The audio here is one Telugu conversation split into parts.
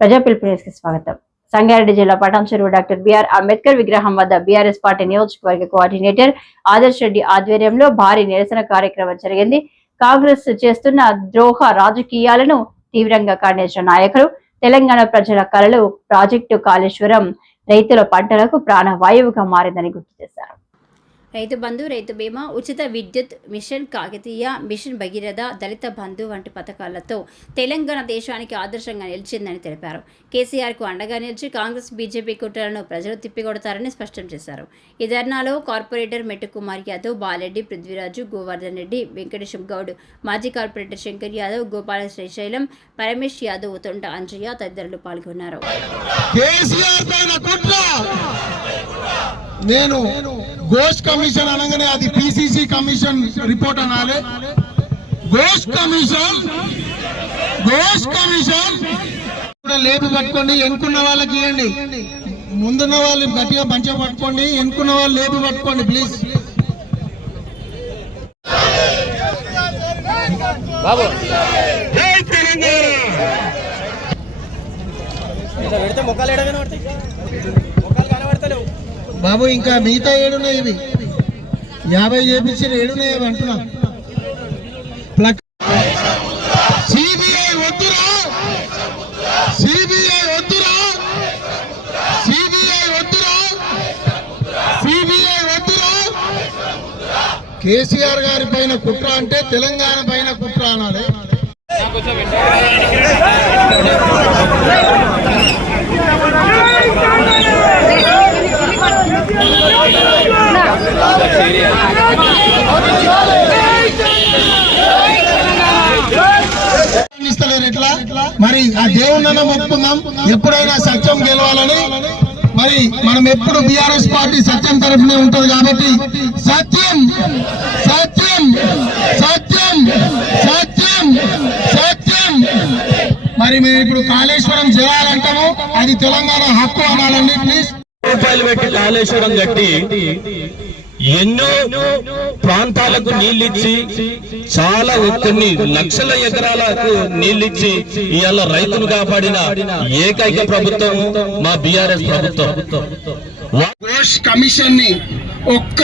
ప్రజా పిలుపు స్వాగతం. సంగారెడ్డి జిల్లా పటాంచెరువు డాక్టర్ బిఆర్ అంబేద్కర్ విగ్రహం వద్ద బీఆర్ఎస్ పార్టీ నియోజకవర్గ కోఆర్డినేటర్ ఆదర్శ్ రెడ్డి ఆధ్వర్యంలో భారీ నిరసన కార్యక్రమం జరిగింది. కాంగ్రెస్ చేస్తున్న ద్రోహ రాజకీయాలను తీవ్రంగా ఖండించిన నాయకులు తెలంగాణ ప్రజల కలలు ప్రాజెక్టు కాళేశ్వరం రైతుల పంటలకు ప్రాణవాయువుగా మారిందని గుర్తు చేశారు. రైతు బంధు రైతు బీమా ఉచిత విద్యుత్ మిషన్ కాకతీయ మిషన్ భగీరథ దళిత బంధు వంటి పథకాలతో తెలంగాణ దేశానికి ఆదర్శంగా నిలిచిందని తెలిపారు. కేసీఆర్కు అండగా నిలిచి కాంగ్రెస్ బీజేపీ కుట్రలను ప్రజలు తిప్పికొడతారని స్పష్టం చేశారు. ఈ ధర్నాలో కార్పొరేటర్ మెట్టుకుమార్ యాదవ్ బాలెడ్డి పృథ్వీరాజు గోవర్ధన్ రెడ్డి వెంకటేశం గౌడ్ మాజీ కార్పొరేటర్ శంకర్ యాదవ్ గోపాల శ్రీశైలం పరమేష్ యాదవ్ తొంట అంజయ్య తదితరులు పాల్గొన్నారు. కేసీఆర్ పైన కుట్ర! నేను ఘోష్ కమిషన్ అనగానే అది పిసిసి కమిషన్ రిపోర్ట్ అనాలి. Ghosh commission Ghosh commission. కూడా లేపు పట్టుకోండి ఎన్నుకున్న వాళ్ళకి ఇవ్వండి. ముందున్న వాళ్ళు గట్టిగా మంచిగా పట్టుకోండి ఎన్నుకున్న వాళ్ళు లేపు పట్టుకోండి ప్లీజ్ జై తెలంగాణ. ఇట్లా పెడితే మొక్కలు ఎడ కనబడతాయి మొక్కలు కనబడతలేవు. బాబు ఇంకా మిగతా ఏడున్నాయి ఇవి. యాభై చేపించిన ఏడున్నాయి అవి అంటున్నా. ప్లక్ సిబిఐ వద్దురా. సిబిఐ వద్దురా. సిబిఐ వద్దురా. సిబిఐ వద్దురా. కేసీఆర్ గారి పైన కుట్ర అంటే తెలంగాణ పైన కుట్ర అనాలి ఎట్లా మరి ఆ దేవుణ్ణి మొక్కుకుందాం. ఎప్పుడైనా సత్యం గెలవాలని. మరి మనం ఎప్పుడు బిఆర్ఎస్ పార్టీ సత్యం తరఫునే ఉంటుంది కాబట్టి సత్యం సత్యం సత్యం సత్యం సత్యం. మరి మేము ఇప్పుడు కాళేశ్వరం చేయాలంటాము అది తెలంగాణ హక్కు అనాలండి ప్లీజ్ రూపాయలు పెట్టి కాళేశ్వరం కట్టి ఎన్నో ప్రాంతాలకు నీళ్ళిచ్చి చాలా కొన్ని లక్షల ఎకరాలకు నీళ్ళిచ్చి ఇవాళ రైతును కాపాడిన ఏకైక ప్రభుత్వం మా బిఆర్ఎస్ ప్రభుత్వం. కమిషన్ని ఒక్క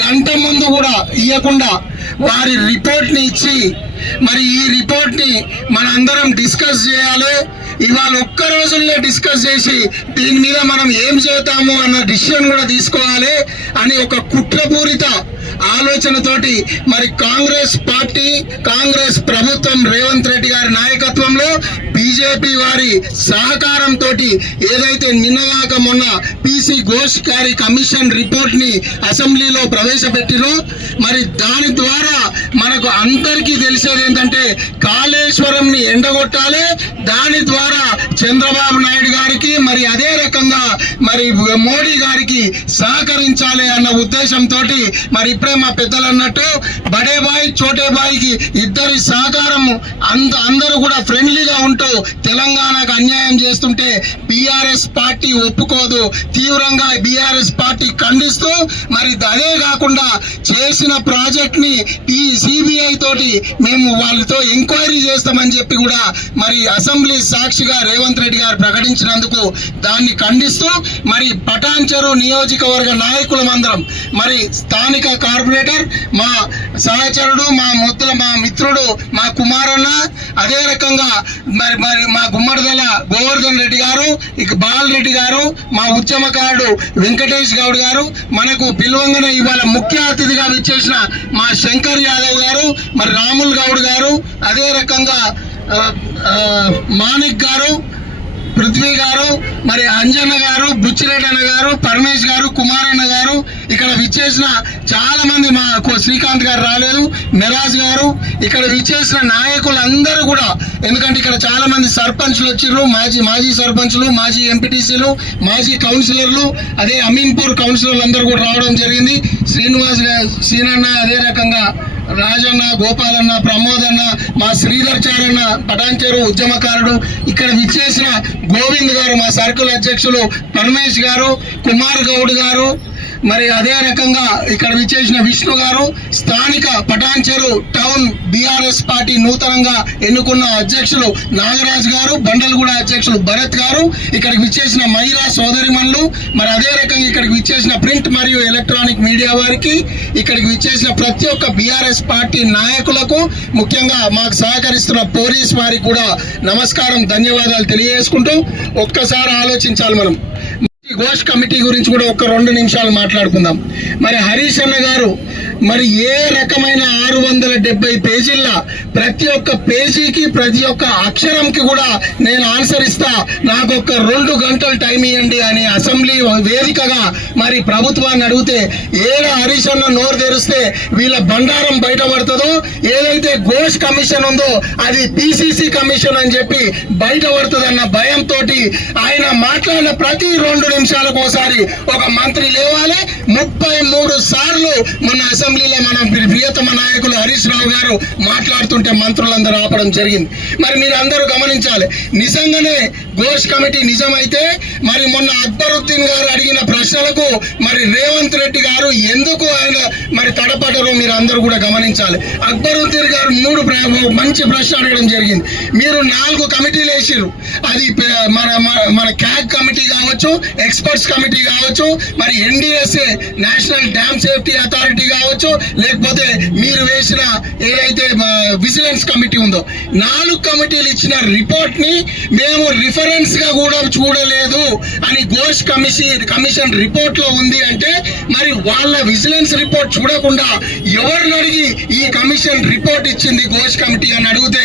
గంట ముందు కూడా ఇవ్వకుండా వారి రిపోర్ట్ని ఇచ్చి మరి ఈ రిపోర్ట్ని మనందరం డిస్కస్ చేయాలి. ఇవాళ ఒక్క రోజుల్లో డిస్కస్ చేసి దీని మీద మనం ఏం చేద్దాము అన్న డిసిషన్ కూడా తీసుకోవాలి అని ఒక కుట్రపూరిత ఆలోచనతోటి మరి కాంగ్రెస్ పార్టీ కాంగ్రెస్ ప్రభుత్వం రేవంత్ రెడ్డి గారి నాయకత్వంలో బీజేపీ వారి సహకారంతో ఏదైతే నిన్నగాక మొన్న పిసి ఘోష్ గారి కమిషన్ రిపోర్ట్ని అసెంబ్లీలో ప్రవేశపెట్టిరో మరి దాని ద్వారా మనకు అందరికీ తెలిసేది ఏంటంటే కాళేశ్వరం ని ఎండగొట్టాలి దాని ద్వారా చంద్రబాబు నాయుడు గారికి మరి అదే రకంగా మరి మోడీ గారికి సహకరించాలి అన్న ఉద్దేశంతో మరి ఇప్పుడే మా పెద్దలు అన్నట్టు బడే బాయ్ చోటే బాయ్కి ఇద్దరి సహకారం అంద అందరూ కూడా ఫ్రెండ్లీగా ఉంటూ తెలంగాణకు అన్యాయం చేస్తుంటే బీఆర్ఎస్ పార్టీ ఒప్పుకోదు. తీవ్రంగా బీఆర్ఎస్ పార్టీ ఖండిస్తూ మరి అదే కాకుండా చేసిన ప్రాజెక్ట్ని ఈ సిబిఐ తోటి మేము వాళ్ళతో ఎంక్వైరీ చేస్తామని చెప్పి కూడా మరి అసెంబ్లీ సాక్షిగా రేవంత్ రెడ్డి గారు ప్రకటించినందుకు దాన్ని ఖండిస్తూ మరి పటాన్చెరు నియోజకవర్గ నాయకులమందరం మరి స్థానిక కార్పొరేటర్ మా సహచరుడు మా ముద్దుల మా మిత్రుడు మా కుమారన్న అదే రకంగా మరి మరి మా గుమ్మడిదల గోవర్ధన్ రెడ్డి గారు ఇక బాల్ రెడ్డి గారు మా ఉద్యమకారుడు వెంకటేష్ గౌడ్ గారు మనకు పిలువంగానే ఇవాళ ముఖ్య అతిథిగా విచ్చేసిన మా శంకర్ యాదవ్ గారు మరి రాముల్ గౌడ్ గారు అదే రకంగా మాణిక్ గారు పృథ్వీ గారు మరి అంజన్న గారు బుచ్చిరెడ్డి అన్న గారు పరమేష్ గారు కుమారన్న గారు ఇక్కడ విచ్చేసిన చాలా మంది మా కో- శ్రీకాంత్ గారు రాలేదు మెరాజ్ గారు. ఇక్కడ విచ్చేసిన నాయకులందరూ కూడా ఎందుకంటే ఇక్కడ చాలా మంది సర్పంచ్లు వచ్చిర్రు మాజీ మాజీ సర్పంచ్లు మాజీ ఎంపీటీసీలు మాజీ కౌన్సిలర్లు అదే అమీన్పూర్ కౌన్సిలర్లు అందరూ కూడా రావడం జరిగింది. శ్రీనివాస్ గా- సీనన్న అదే రకంగా రాజన్న గోపాలన్న ప్రమోద్ అన్న మా శ్రీధర్ చారన్న పటాన్చేరు ఉద్యమకారుడు. ఇక్కడ విచ్చేసిన గోవింద్ గారు మా సర్కిల్ అధ్యక్షులు పరమేష్ గారు కుమార్ గౌడ్ గారు మరి అదే రకంగా ఇక్కడ విచ్చేసిన విష్ణు గారు స్థానిక పటాన్చెరు టౌన్ బీఆర్ఎస్ పార్టీ నూతనంగా ఎన్నుకున్న అధ్యక్షులు నాగరాజ్ గారు బండలగూడ అధ్యక్షులు భరత్ గారు ఇక్కడికి విచ్చేసిన మహిళా సోదరిమణులు మరి అదే రకంగా ఇక్కడికి విచ్చేసిన ప్రింట్ మరియు ఎలక్ట్రానిక్ మీడియా వారికి ఇక్కడికి విచ్చేసిన ప్రతి ఒక్క బీఆర్ఎస్ పార్టీ నాయకులకు ముఖ్యంగా మాకు సహకరిస్తున్న పోలీస్ వారికి కూడా నమస్కారం ధన్యవాదాలు తెలియజేసుకుంటూ ఒక్కసారి ఆలోచించాలి మనం. ఘోష్ కమిటీ గురించి కూడా ఒక రెండు నిమిషాలు మాట్లాడుకుందాం. మరి హరీష్ అన్న గారు మరి ఏ రకమైన ఆరు వందల డెబ్బై పేజీల ప్రతి ఒక్క పేజీకి ప్రతి ఒక్క అక్షరంకి కూడా నేను ఆన్సర్ ఇస్తా. నాకు ఒక రెండు గంటలు టైం ఇవ్వండి అని అసెంబ్లీ వేదికగా మరి ప్రభుత్వాన్ని అడిగితే ఏడ హరీష్ అన్న నోరు తెరిస్తే వీళ్ళ బండారం బయటపడుతుందో ఏదైతే ఘోష్ కమిషన్ ఉందో అది పిసిసి కమిషన్ అని చెప్పి బయటపడుతుందన్న భయంతో ఆయన మాట్లాడిన ప్రతి రెండు నిమిషాలకు ఒకసారి ఒక మంత్రి లేవాలి. ముప్పై మూడు సార్లు మన అసెంబ్లీలో మన ప్రియతమ నాయకులు హరీష్ రావు గారు మాట్లాడుతుంటే మంత్రులందరూ ఆపడం జరిగింది. మరి మీరు అందరూ గమనించాలి. నిజంగానే ఘోష్ కమిటీ నిజమైతే మరి మొన్న అక్బరుద్దీన్ గారు అడిగిన ప్రశ్నలకు మరి రేవంత్ రెడ్డి గారు ఎందుకు ఆయన మరి తడపడరు మీరు అందరూ కూడా గమనించాలి. అక్బరుద్దీన్ గారు మూడు మంచి ప్రశ్న అడగడం జరిగింది. మీరు నాలుగు కమిటీలు వేసిర్రు. అది మన మన- మన క్యాగ్ కమిటీ కావచ్చు ఎక్స్పర్ట్స్ కమిటీ కావచ్చు మరి NDSA national dam safety authority కావచ్చు లేకపోతే మీరు వేసిన ఏదైతే విజిలెన్స్ కమిటీ ఉందో. నాలుగు కమిటీలు ఇచ్చిన రిపోర్ట్ని మేము రిఫరెన్స్గా కూడా చూడలేదు అని ఘోష్ కమిషన్ కమిషన్ రిపోర్ట్లో ఉంది అంటే మరి వాళ్ళ విజిలెన్స్ రిపోర్ట్ చూడకుండా ఎవరిని అడిగి ఈ కమిషన్ రిపోర్ట్ ఇచ్చింది ఘోష్ కమిటీ అని అడిగితే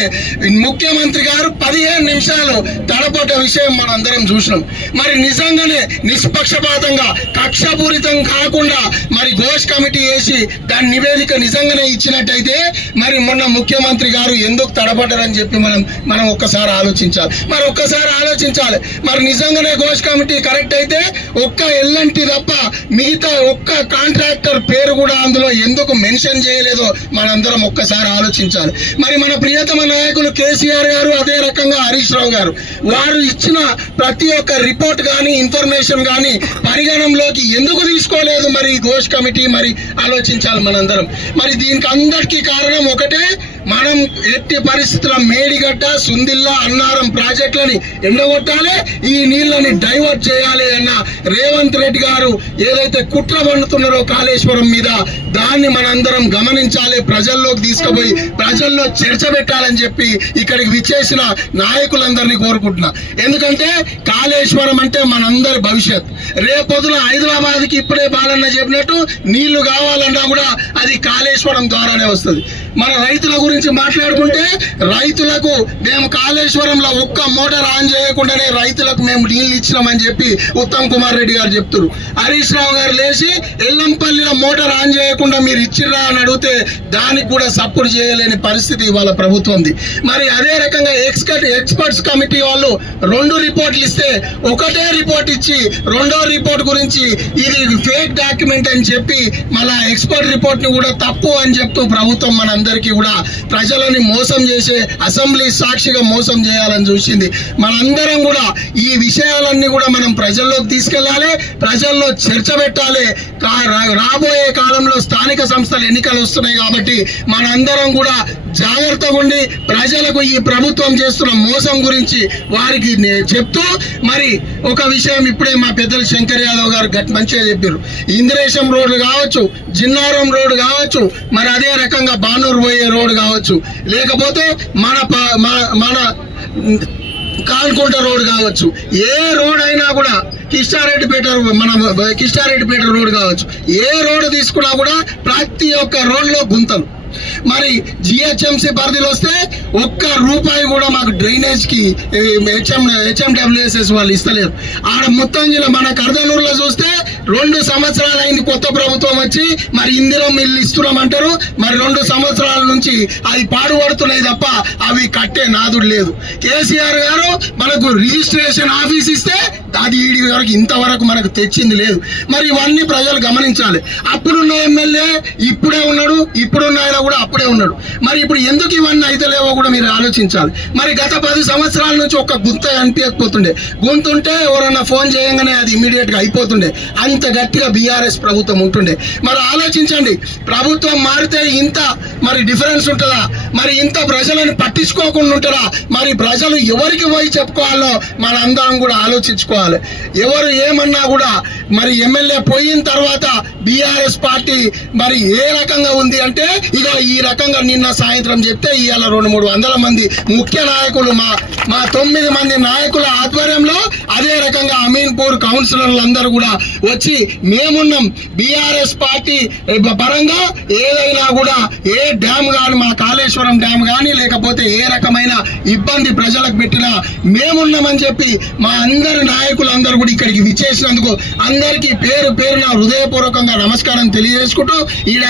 ముఖ్యమంత్రి గారు పదిహేను నిమిషాలు తడపడ్డ విషయం మనందరం చూసినాం. మరి నిజంగానే నిష్పక్షపాతంగా కక్షపూరితం కాకుండా మరి ఘోష్ కమిటీ వేసి దాని నివేదిక నిజంగానే ఇచ్చినట్టయితే మరి మొన్న ముఖ్యమంత్రి గారు ఎందుకు తడబడ్డారని చెప్పి మనం మనం ఒక్కసారి ఆలోచించాలి. మరి ఒక్కసారి ఆలోచించాలి. మరి నిజంగానే ఘోష్ కమిటీ కరెక్ట్ అయితే ఒక్క ఎల్లంటి తప్ప మిగతా ఒక్క కాంట్రాక్టర్ పేరు కూడా అందులో ఎందుకు మెన్షన్ చేయలేదో మనందరం ఒక్కసారి ఆలోచించాలి. మరి మన ప్రియతమ నాయకులు కేసీఆర్ గారు అదే రకంగా హరీష్ రావు గారు వారు ఇచ్చిన ప్రతి ఒక్క రిపోర్ట్ కానీ ఇన్ఫర్మేషన్ కానీ పరిగణంలోకి ఎందుకు తీసుకోలేదు మరి ఘోష్ కమిటీ మరి ఆలోచించాలి మనందరం. మరి దీనికి అందరికీ కారణం ఒకటే మనం ఎట్టి పరిస్థితుల మేడిగడ్డ సుందిల్ల అన్నారం ప్రాజెక్టులని ఎండగొట్టాలి ఈ నీళ్ళని డైవర్ట్ చేయాలి అన్న రేవంత్ రెడ్డి గారు ఏదైతే కుట్ర పండుతున్నారో కాళేశ్వరం మీద దాన్ని మనందరం గమనించాలి ప్రజల్లోకి తీసుకుపోయి ప్రజల్లో చర్చ పెట్టాలని చెప్పి ఇక్కడికి విచ్చేసిన నాయకులందరినీ కోరుకుంటున్నా. ఎందుకంటే కాళేశ్వరం అంటే మనందరి భవిష్యత్. రేపొదున హైదరాబాద్కి ఇప్పుడే బాలన్న చెప్పినట్టు నీళ్ళు కావాలన్నా కూడా అది కాళేశ్వరం ద్వారానే వస్తుంది. మన రైతుల గురించి మాట్లాడుకుంటే రైతులకు మేము కాళేశ్వరంలో ఒక్క మోటార్ ఆన్ చేయకుండానే రైతులకు మేము నీళ్ళు ఇచ్చినామని చెప్పి ఉత్తమ్ కుమార్ రెడ్డి గారు చెప్తున్నారు హరీష్ రావు గారు లేచి ఎల్లంపల్లిలో మోటార్ ఆన్ చేయకుండా మీరు ఇచ్చిర్రా అని అడిగితే దానికి కూడా సపోర్ట్ చేయలేని పరిస్థితి ఇవాళ ప్రభుత్వంది. మరి అదే రకంగా ఎక్స్పర్ట్ ఎక్స్పర్ట్స్ కమిటీ వాళ్ళు రెండు రిపోర్ట్లు ఇస్తే ఒకటే రిపోర్ట్ ఇచ్చి రెండో రిపోర్ట్ గురించి ఇది ఫేక్ డాక్యుమెంట్ అని చెప్పి మళ్ళా ఎక్స్పర్ట్ రిపోర్ట్ని కూడా తప్పు అని చెప్తూ ప్రభుత్వం మనందరికీ కూడా ప్రజలని మోసం చేసే అసెంబ్లీ సాక్షిగా మోసం చేయాలని చూసింది. మనందరం కూడా ఈ విషయాలన్నీ కూడా మనం ప్రజల్లోకి తీసుకెళ్ళాలి ప్రజల్లో చర్చ పెట్టాలి. కా- రా- రాబోయే కాలంలో స్థానిక సంస్థల ఎన్నికలు వస్తున్నాయి కాబట్టి మనందరం కూడా జాగ్రత్తగా ఉండి ప్రజలకు ఈ ప్రభుత్వం చేస్తున్న మోసం గురించి వారికి చెప్తూ మరి ఒక విషయం ఇప్పుడే మా పెద్దలు శంకర్ యాదవ్ గారు గట్ మంచిగా చెప్పారు ఇంద్రేశం రోడ్డు కావచ్చు జిన్నారం రోడ్డు కావచ్చు మరి అదే రకంగా బానూరు పోయే రోడ్డు కావచ్చు. లేకపోతే మన మన- మన కాల్కుంట రోడ్ కావచ్చు. ఏ రోడ్ అయినా కూడా కిష్టారెడ్డిపేట మన కిష్టారెడ్డిపేట రోడ్ కావచ్చు. ఏ రోడ్ తీసుకున్నా కూడా ప్రతి ఒక్క రోడ్లో గుంతలు. మరి జిహెచ్ఎంసీ పరిధిలో వస్తే ఒక్క రూపాయి కూడా మాకు డ్రైనేజ్కి హెచ్ఎం హెచ్ఎండబ్ల్యూఎస్ఎస్ వాళ్ళు ఇస్తలేరు. ఆడ మొత్తం జిల్లా మన కర్దనూరులో చూస్తే రెండు సంవత్సరాలు అయింది కొత్త ప్రభుత్వం వచ్చి మరి ఇందిరం ఇల్లు ఇస్తున్నామంటారు. మరి రెండు సంవత్సరాల నుంచి అది పాడుపడుతున్నాయి తప్ప అవి కట్టే నాదుడు లేదు. కేసీఆర్ గారు మనకు రిజిస్ట్రేషన్ ఆఫీస్ ఇస్తే అది ఈడి వరకు ఇంతవరకు మనకు తెచ్చింది లేదు. మరి ఇవన్నీ ప్రజలు గమనించాలి. అప్పుడున్న ఎమ్మెల్యే ఇప్పుడే ఉన్నాడు ఇప్పుడున్న ఆయన కూడా అప్పుడే ఉన్నాడు. మరి ఇప్పుడు ఎందుకు ఇవన్నీ అయితే లేవో కూడా మీరు ఆలోచించాలి. మరి గత పది సంవత్సరాల నుంచి ఒక గుంత అనిపించకపోతుండే గుంతుంటే ఎవరన్నా ఫోన్ చేయగానే అది ఇమీడియట్గా అయిపోతుండే. అంత గట్టిగా బీఆర్ఎస్ ప్రభుత్వం ఉంటుండే. మరి ఆలోచించండి. ప్రభుత్వం మారితే ఇంత మరి డిఫరెన్స్ ఉంటుందా? మరి ఇంత ప్రజలను పట్టించుకోకుండా ఉంటారా మరి ప్రజలు ఎవరికి పోయి చెప్పుకోవాలో మన అందరం కూడా ఆలోచించుకోవాలి. ఎవరు ఏమన్నా కూడా మరి ఎమ్మెల్యే పోయిన తర్వాత బీఆర్ఎస్ పార్టీ మరి ఏ రకంగా ఉంది అంటే ఇక ఈ రకంగా నిన్న సాయంత్రం చెప్తే ఇవాళ రెండు మూడు వందల మంది ముఖ్య నాయకులు మా మా తొమ్మిది మంది నాయకుల ఆధ్వర్యంలో అదే రకంగా అమీన్పూర్ కౌన్సిలర్లు అందరూ కూడా వచ్చి మేమున్నాం. బీఆర్ఎస్ పార్టీ పరంగా ఏదైనా కూడా ఏ డ్యామ్ కానీ మా కాళేశ్వరం డ్యామ్ కానీ లేకపోతే ఏ రకమైన ఇబ్బంది ప్రజలకు పెట్టినా మేమున్నామని చెప్పి మా అందరి నాయకులందరూ కూడా ఇక్కడికి విచ్చేసినందుకు అందరికీ పేరు పేరున హృదయపూర్వకంగా నమస్కారం తెలియజేసుకుంటూ ఈడ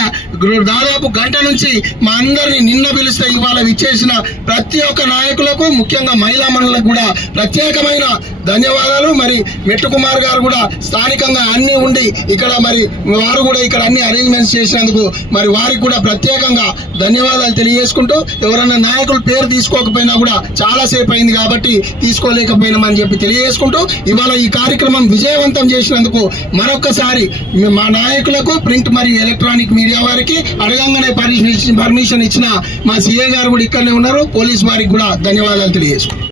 దాదాపు గంట నుంచి మా అందరిని నిన్న పిలిస్తే ఇవాళ విచ్చేసిన ప్రతి ఒక్క నాయకులకు ముఖ్యంగా మహిళా మండలకు కూడా ప్రత్యేకమైన ధన్యవాదాలు. మరి మెట్టు కుమార్ గారు కూడా స్థానికంగా అన్ని ఉండి ఇక్కడ మరి వారు కూడా ఇక్కడ అన్ని అరేంజ్మెంట్స్ చేసినందుకు మరి వారికి కూడా ప్రత్యేకంగా ధన్యవాదాలు తెలియజేసుకుంటూ ఎవరైనా నాయకుల పేరు తీసుకోకపోయినా కూడా చాలాసేపు అయింది కాబట్టి తీసుకోలేకపోయినామని చెప్పి తెలియజేసుకుంటూ ఇవాళ ఈ కార్యక్రమం విజయవంతం చేసినందుకు మరొకసారి మా నాయకులకు ప్రింట్ మరియు ఎలక్ట్రానిక్ మీడియా వారికి అడగంగానే పని పర్మిషన్ ఇచ్చిన మా సీఏ గారు కూడా ఇక్కడనే ఉన్నారు. పోలీస్ వారికి కూడా ధన్యవాదాలు తెలియజేసుకుంటాం